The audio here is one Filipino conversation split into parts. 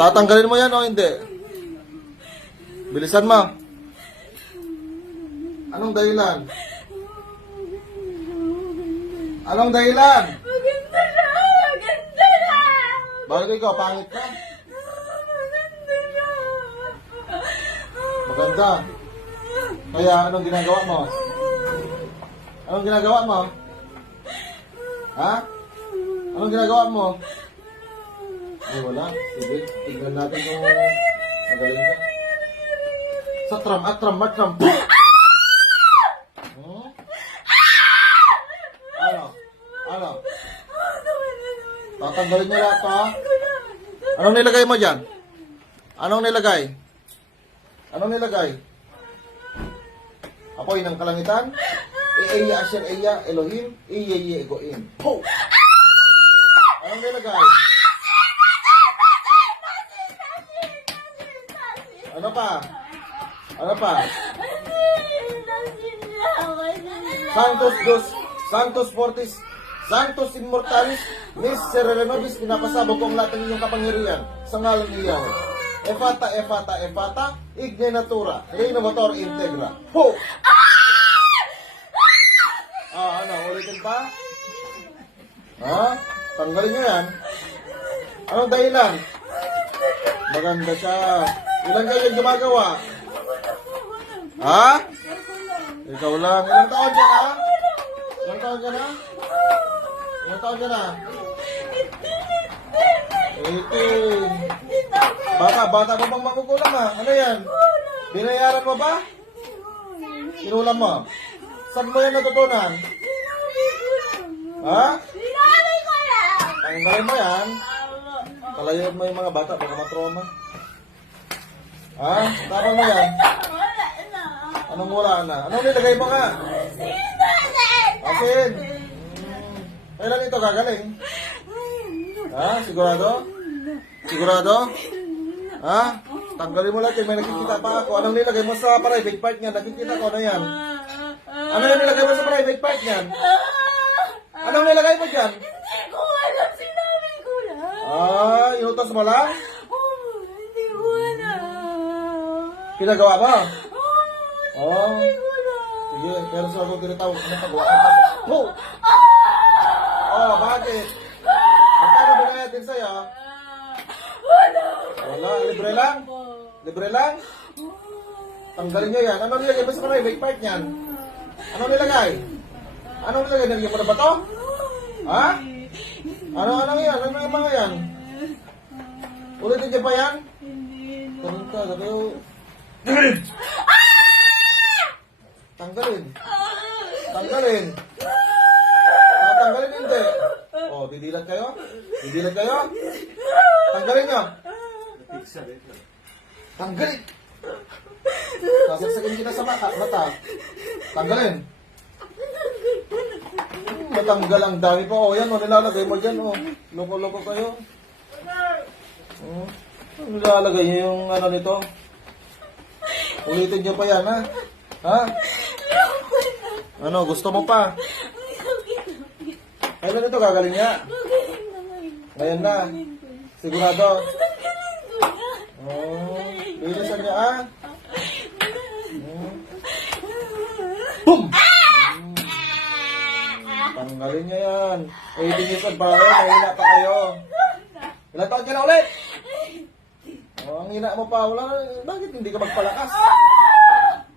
Tatanggalin mo yan o hindi? Bilisan mo. Anong dahilan? Anong dahilan? Maganda na! Maganda na! Bakit ikaw, pangit ka? Maganda na! Maganda. Kaya anong ginagawa mo? Anong ginagawa mo? Ha? Anong ginagawa mo? Ay, wala. Sige, tignan natin kung magaling ka. Sa tram, atram, matram. Hmm? Ano? Ano? Tatanggalin niyo lahat, ha? Anong nilagay mo dyan? Anong nilagay? Anong nilagay? Apoy ng kalangitan? Iya Asher Iya Elohim Iya Egoim. Po! Anong nilagay? Ano pa? Ano pa? Santos Dos, Santos Fortis, Santos Immortalis, Miserere Nobis, pinapasabog ko ang lahat ng inyong kapangyarihan sa ngalan ni Yahweh. Efata, Efata, Efata, Igne Natura, Reino Motor Integra. Ho! Ano? Ulitin pa? Ha? Tanggalin nyo yan. Anong dahilan? Maganda siya. Ilan kayo yung gumagawa? Ha? Ikaw lang. Ilang taon ka na? Ilang taon ka na? Ilang taon ka na? 18. Bata mo bang makukulam ha? Ano yan? Binayaran mo ba? Sinulam mo? Saan mo yan natutunan? Ha? Tanggalin mo yan. Kalayan mo yung mga bata, baka matroma. Ha? Tapang mo yan. Anong wala na? Anong nilagay mo nga? Asin. Kailan ito gagaling? Ha? Sigurado? Sigurado? Ha? Tanggalin mo lahat yung may nakikita pa ako. Anong nilagay mo sa private part niya? Nakikita ko na yan. Ano yung nilagay mo sa private part niyan? Anong nilagay mo dyan? Hindi ko alam. Sinabi ko lang. Inutos mo lang? Hindi ko alam. Pinagawa mo? Hindi ko alam. Sige, pero sa ako tinatawag ko na pagawa. Bakit? Magkano binayad din sa'yo? Wala, libre lang? Libre lang? Tanggalin nyo yan. Ano nilagay mo sa private part niyan? Ano nilagay? Ano nilagay? Nilagay mo na ba to? Ha? Ano yan? Ano yung mga yan? Ulitin niyo pa yan? Tanong ka, Tanggalin! Tanggalin! Tanggalin! Tanggalin hindi! Didilat kayo? Didilat kayo? Tanggalin nyo! Tanggalin! Sasaksakin kita sa mata. Tanggalin! Matanggal ang dami pa. Yan, nilalagay mo dyan. Loko-loko kayo. Nilalagay nyo yung ano nito. Ulitin nyo pa yan, ha? Ha? Ano, gusto mo pa? Kailan ito gagaling niya? Ngayon na. Sigurado? Bilisan niya, ha? Boom! Tanggalin niya yan. 18 years old pa kayo, mahina pa kayo. Ilan taon ka na ulit? Ang hina mo pa, wala. Bakit hindi ka magpalakas?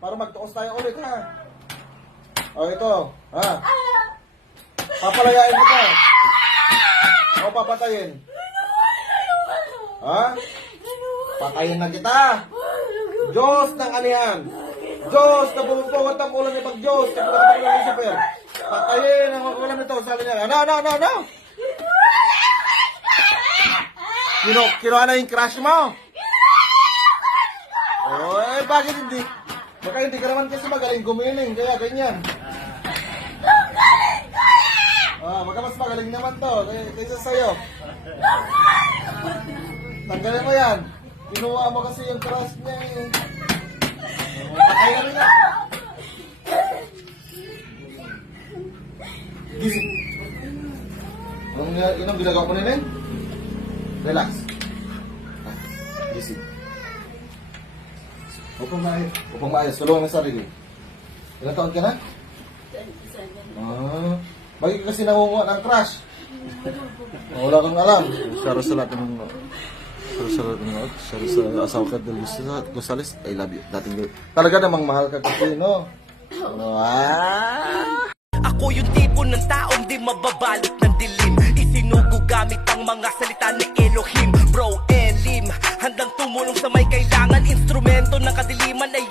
Para magtuos tayo ulit, ha? Ito, ha? Papalayain kita. O papatayin? Ha? Patayin na kita. Diyos ng anihan. Diyos na bumubuhat ang ulan ni Pag-Diyos. Kapag ng Lucifer. Patayin ang ulan nito. Sabi niya, no. Kinuha na yung crush mo. Bakit hindi? Baka hindi ka naman kasi magaling gumiling. Kaya ganyan. Baka mas magaling naman to. Kaysa sa'yo. Tanggalin mo yan. Kinuha mo kasi yung crush niya eh. Patay na rin na. Gising. Anong ginagawa ko nila? Relax. isip. Upang maayos. Upang maayos. Tulungan ng sarili. Ilang taon ka na? Bakit ka kasi nangunguha ng crush? Wala kang alam. Saro sa lahat ng Saro sa asawa ka del Gonzales. I love you. Talaga namang mahal ka kasi, no? Ako yung tipo ng taong di mababalot ng dilim. Isinugo gamit ang mga salita ni Elohim. Bro, Elim, handang tumulong sa may kailangan. Instrumento ng kadiliman ay